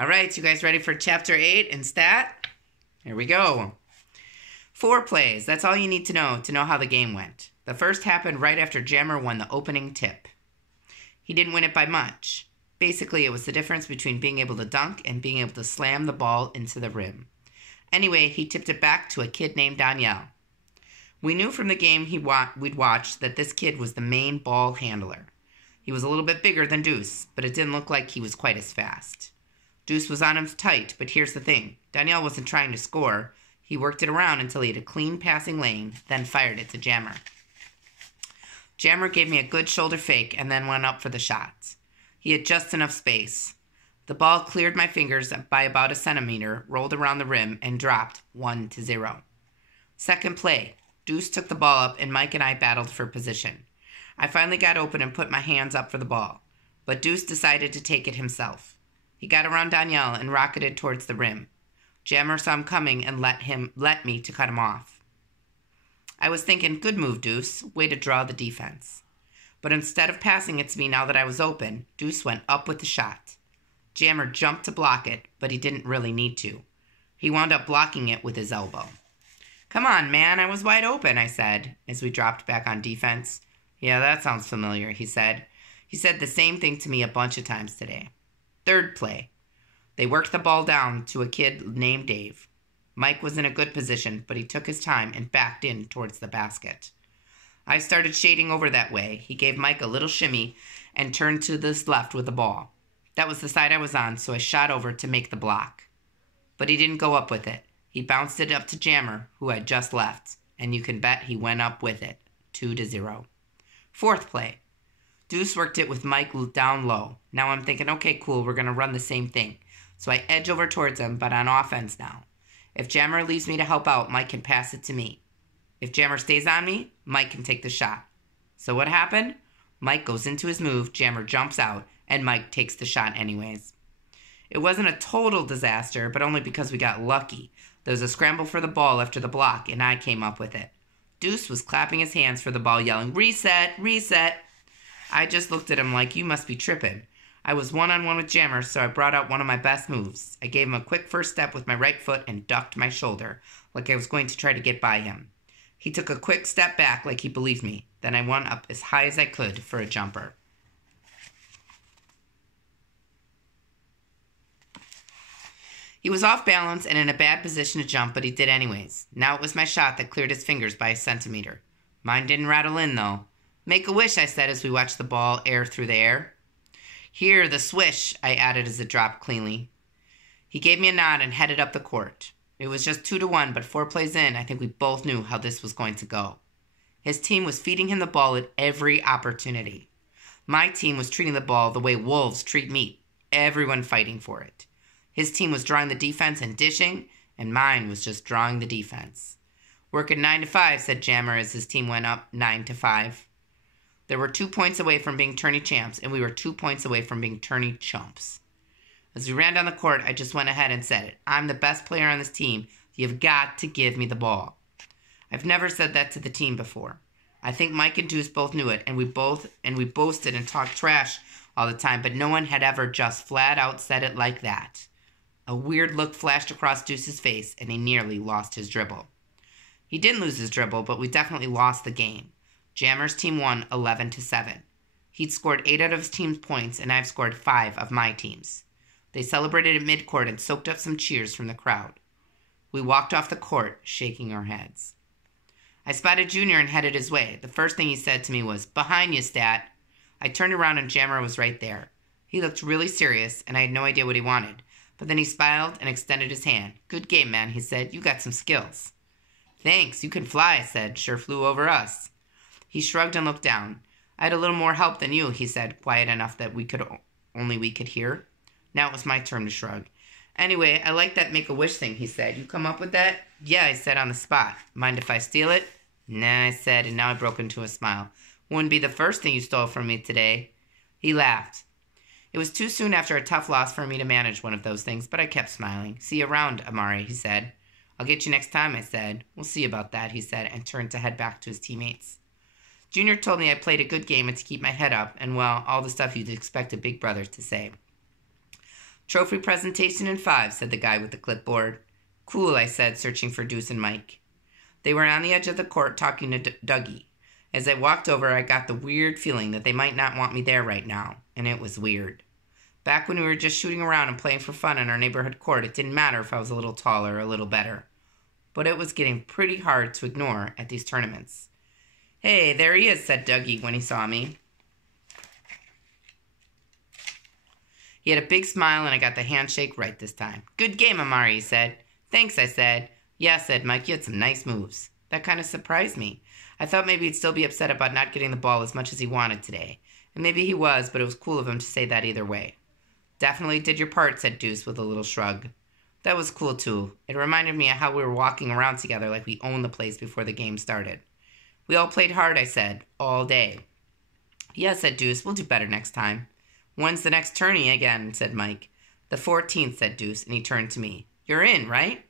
All right, you guys ready for Chapter 8 in Stat? Here we go. 4 plays. That's all you need to know how the game went. The first happened right after Jammer won the opening tip. He didn't win it by much. Basically, it was the difference between being able to dunk and being able to slam the ball into the rim. Anyway, he tipped it back to a kid named Danielle. We knew from the game we'd watched that this kid was the main ball handler. He was a little bit bigger than Deuce, but it didn't look like he was quite as fast. Deuce was on him tight, but here's the thing. Danielle wasn't trying to score. He worked it around until he had a clean passing lane, then fired it to Jammer. Jammer gave me a good shoulder fake and then went up for the shot. He had just enough space. The ball cleared my fingers by about a centimeter, rolled around the rim, and dropped 1-0. Second play. Deuce took the ball up, and Mike and I battled for position. I finally got open and put my hands up for the ball, but Deuce decided to take it himself. He got around Danielle and rocketed towards the rim. Jammer saw him coming and let me to cut him off. I was thinking, good move, Deuce. Way to draw the defense. But instead of passing it to me now that I was open, Deuce went up with the shot. Jammer jumped to block it, but he didn't really need to. He wound up blocking it with his elbow. Come on, man, I was wide open, I said, as we dropped back on defense. Yeah, that sounds familiar, he said. He said the same thing to me a bunch of times today. Third play. They worked the ball down to a kid named Dave. Mike was in a good position, but he took his time and backed in towards the basket. I started shading over that way. He gave Mike a little shimmy and turned to this left with the ball. That was the side I was on, so I shot over to make the block. But he didn't go up with it. He bounced it up to Jammer, who had just left, and you can bet he went up with it, 2-0. Fourth play. Deuce worked it with Mike down low. Now I'm thinking, okay, cool, we're going to run the same thing. So I edge over towards him, but on offense now. If Jammer leaves me to help out, Mike can pass it to me. If Jammer stays on me, Mike can take the shot. So what happened? Mike goes into his move, Jammer jumps out, and Mike takes the shot anyways. It wasn't a total disaster, but only because we got lucky. There was a scramble for the ball after the block, and I came up with it. Deuce was clapping his hands for the ball, yelling, reset, reset. I just looked at him like, you must be tripping. I was one-on-one with Jammer, so I brought out one of my best moves. I gave him a quick first step with my right foot and ducked my shoulder, like I was going to try to get by him. He took a quick step back like he believed me. Then I went up as high as I could for a jumper. He was off balance and in a bad position to jump, but he did anyways. Now it was my shot that cleared his fingers by a centimeter. Mine didn't rattle in, though. Make a wish, I said as we watched the ball air through the air. Here, the swish, I added as it dropped cleanly. He gave me a nod and headed up the court. It was just 2-1, but 4 plays in, I think we both knew how this was going to go. His team was feeding him the ball at every opportunity. My team was treating the ball the way wolves treat meat, everyone fighting for it. His team was drawing the defense and dishing, and mine was just drawing the defense. Working 9 to 5, said Jammer as his team went up 9 to 5. There were 2 points away from being tourney champs, and we were 2 points away from being tourney chumps. As we ran down the court, I just went ahead and said it. I'm the best player on this team. You've got to give me the ball. I've never said that to the team before. I think Mike and Deuce both knew it, and we boasted and talked trash all the time, but no one had ever just flat out said it like that. A weird look flashed across Deuce's face, and he nearly lost his dribble. He didn't lose his dribble, but we definitely lost the game. Jammer's team won 11 to 7. He'd scored 8 out of his team's points, and I've scored 5 of my team's. They celebrated at midcourt and soaked up some cheers from the crowd. We walked off the court, shaking our heads. I spotted Junior and headed his way. The first thing he said to me was, "Behind you, Stat." I turned around and Jammer was right there. He looked really serious, and I had no idea what he wanted. But then he smiled and extended his hand. "Good game, man," he said. "You got some skills." "Thanks, you can fly," I said. "Sure flew over us." He shrugged and looked down. "I had a little more help than you," he said, quiet enough that only we could hear. Now it was my turn to shrug. "Anyway, I like that make-a-wish thing," he said. "You come up with that?" "Yeah," I said on the spot. "Mind if I steal it?" "Nah," I said, and now I broke into a smile. "Wouldn't be the first thing you stole from me today." He laughed. It was too soon after a tough loss for me to manage one of those things, but I kept smiling. "See you around, Amari," he said. "I'll get you next time," I said. "We'll see about that," he said, and turned to head back to his teammates. Junior told me I played a good game and to keep my head up, and, well, all the stuff you'd expect a big brother to say. Trophy presentation in 5, said the guy with the clipboard. Cool, I said, searching for Deuce and Mike. They were on the edge of the court talking to Dougie. As I walked over, I got the weird feeling that they might not want me there right now, and it was weird. Back when we were just shooting around and playing for fun in our neighborhood court, it didn't matter if I was a little taller or a little better. But it was getting pretty hard to ignore at these tournaments. Hey, there he is, said Dougie when he saw me. He had a big smile, and I got the handshake right this time. Good game, Amari, he said. Thanks, I said. Yeah, said Mike, you had some nice moves. That kind of surprised me. I thought maybe he'd still be upset about not getting the ball as much as he wanted today. And maybe he was, but it was cool of him to say that either way. Definitely did your part, said Deuce with a little shrug. That was cool, too. It reminded me of how we were walking around together like we owned the place before the game started. We all played hard, I said, all day. Yeah, said Deuce, we'll do better next time. When's the next tourney again, said Mike. The 14th, said Deuce, and he turned to me. You're in, right?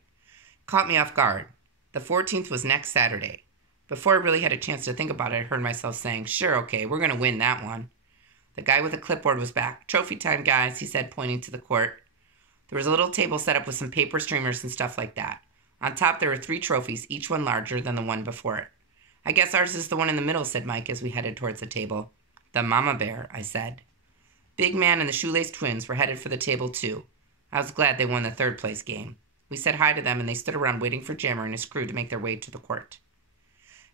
Caught me off guard. The 14th was next Saturday. Before I really had a chance to think about it, I heard myself saying, sure, okay, we're going to win that one. The guy with the clipboard was back. Trophy time, guys, he said, pointing to the court. There was a little table set up with some paper streamers and stuff like that. On top, there were 3 trophies, each one larger than the one before it. I guess ours is the one in the middle, said Mike as we headed towards the table. The Mama Bear, I said. Big Man and the Shoelace Twins were headed for the table, too. I was glad they won the 3rd place game. We said hi to them, and they stood around waiting for Jammer and his crew to make their way to the court.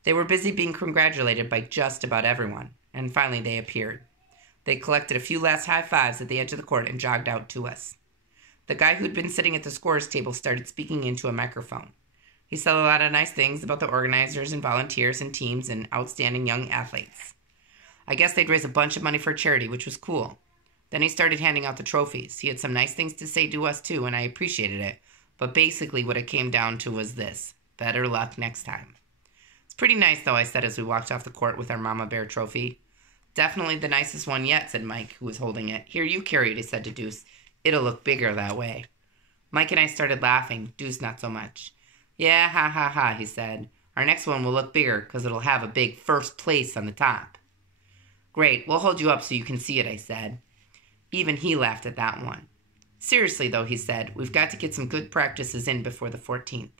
They were busy being congratulated by just about everyone, and finally they appeared. They collected a few last high fives at the edge of the court and jogged out to us. The guy who'd been sitting at the scorer's table started speaking into a microphone. He said a lot of nice things about the organizers and volunteers and teams and outstanding young athletes. I guess they'd raise a bunch of money for charity, which was cool. Then he started handing out the trophies. He had some nice things to say to us, too, and I appreciated it. But basically what it came down to was this. Better luck next time. It's pretty nice, though, I said as we walked off the court with our Mama Bear trophy. Definitely the nicest one yet, said Mike, who was holding it. Here, you carry it, he said to Deuce. It'll look bigger that way. Mike and I started laughing. Deuce not so much. Yeah, ha, ha, ha, he said. Our next one will look bigger because it'll have a big first place on the top. Great, we'll hold you up so you can see it, I said. Even he laughed at that one. Seriously, though, he said, we've got to get some good practices in before the 14th.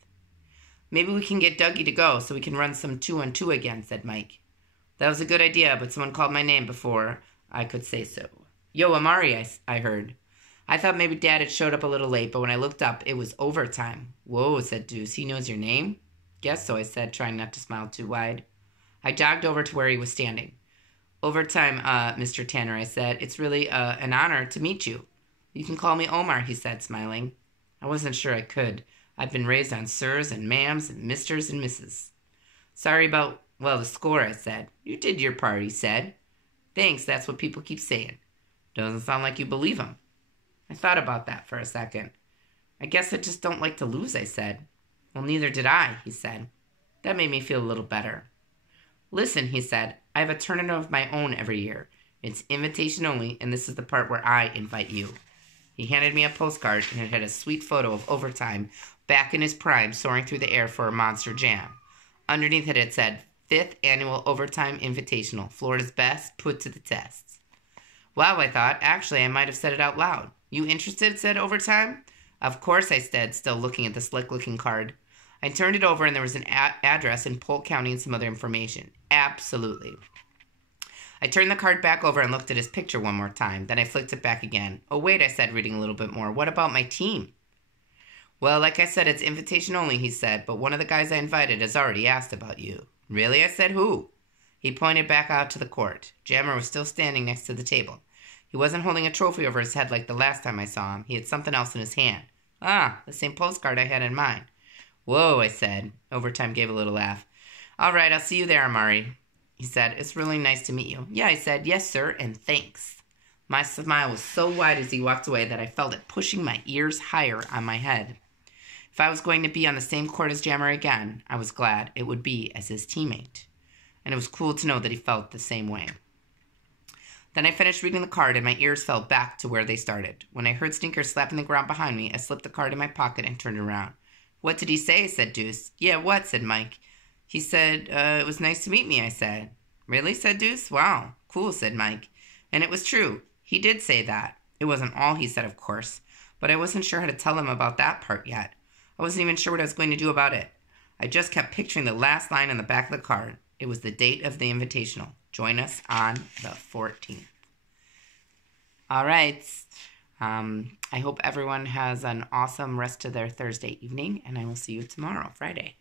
Maybe we can get Dougie to go so we can run some 2-on-2 again, said Mike. That was a good idea, but someone called my name before I could say so. Yo, Amari, I heard. I thought maybe Dad had showed up a little late, but when I looked up, it was overtime. Whoa, said Deuce. He knows your name? Guess so, I said, trying not to smile too wide. I jogged over to where he was standing. Overtime, Mr. Tanner, I said. It's really an honor to meet you. You can call me Omar, he said, smiling. I wasn't sure I could. I'd been raised on sirs and ma'ams and misters and misses. Sorry about, the score, I said. You did your part, he said. Thanks, that's what people keep saying. Doesn't sound like you believe them. I thought about that for a second. I guess I just don't like to lose, I said. Well, neither did I, he said. That made me feel a little better. Listen, he said, I have a tournament of my own every year. It's invitation only, and this is the part where I invite you. He handed me a postcard, and it had a sweet photo of Overtime back in his prime soaring through the air for a monster jam. Underneath it said, 5th Annual Overtime Invitational, Florida's best, put to the test. Wow, I thought. Actually, I might have said it out loud. You interested? Said Overtime. Of course, I said, still looking at the slick-looking card. I turned it over, and there was an address in Polk County and some other information. Absolutely. I turned the card back over and looked at his picture one more time. Then I flicked it back again. Oh, wait, I said, reading a little bit more. What about my team? Well, like I said, it's invitation only, he said, but one of the guys I invited has already asked about you. Really? I said, who? He pointed back out to the court. Jammer was still standing next to the table. He wasn't holding a trophy over his head like the last time I saw him. He had something else in his hand. Ah, the same postcard I had in mind. Whoa, I said. Overtime gave a little laugh. All right, I'll see you there, Amari. He said, it's really nice to meet you. Yeah, I said, yes, sir, and thanks. My smile was so wide as he walked away that I felt it pushing my ears higher on my head. If I was going to be on the same court as Jammer again, I was glad it would be as his teammate. And it was cool to know that he felt the same way. Then I finished reading the card and my ears fell back to where they started. When I heard Stinker slapping the ground behind me, I slipped the card in my pocket and turned around. What did he say? Said Deuce. Yeah, what? Said Mike. He said, it was nice to meet me, I said. Really? Said Deuce. Wow. Cool, said Mike. And it was true. He did say that. It wasn't all he said, of course, but I wasn't sure how to tell him about that part yet. I wasn't even sure what I was going to do about it. I just kept picturing the last line on the back of the card. It was the date of the invitational. Join us on the 14th. All right. I hope everyone has an awesome rest of their Thursday evening, and I will see you tomorrow, Friday.